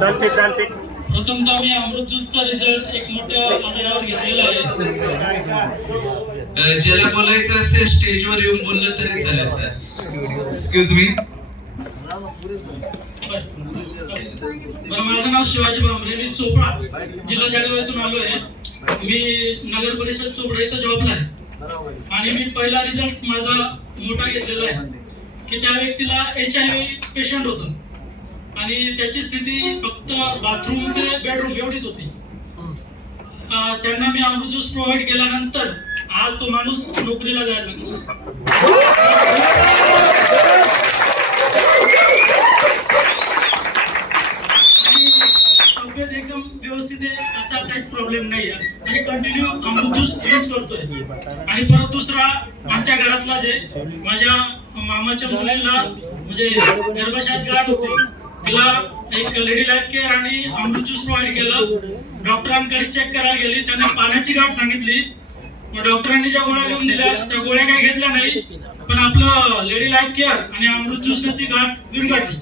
चालते चालते. प्रथमतः मी अमृत ज्यूसचा रिझल्ट एक मोठ्या आधारावर घेतलेला आहे. ज्याला बोलायचं असेल स्टेजवर येऊन बोललं तरी चालेल सर. Excuse me. बरं, माझं नाव शिवाजी भांबरे, मी चोपडा जिल्हा जळगाव येथून आलो आहे. मी नगर परिषद चोपडा इथं जॉबला आहे आणि मी पहिला रिझल्ट माझा मोठा घेतलेला आहे की त्या व्यक्तीला HIV पेशंट होतं आणि त्याची स्थिती फक्त बाथरूम ते बेडरूम एवढीच होती. त्यांना मी अमृत ज्यूस प्रोव्हाइड केल्यानंतर आज तो माणूस नोकरीला जायला लागला. तब्येत एकदम व्यवस्थित आहे, आता काहीच प्रॉब्लेम नाही आहे आणि कंटिन्यू अमृत ज्यूस यूज करतोय. आणि परत दुसरा, आमच्या घरातला जे माझ्या मामाच्या मुलीला म्हणजे गर्भाशयात गाठ होती, तिला एक लेडी लाईफ केअर आणि अमृत ज्यूस प्रोव्हाइड केलं. डॉक्टरांकडे चेक करायला गेली, त्यांना पाण्याची गाठ सांगितली. डॉक्टरांनी ज्या गोळ्या लिहून दिल्या त्या गोळ्या काही घेतल्या नाही, पण आपलं लेडी लाईफ केअर आणि अमृत ज्यूसने ती गाठ विरघळली.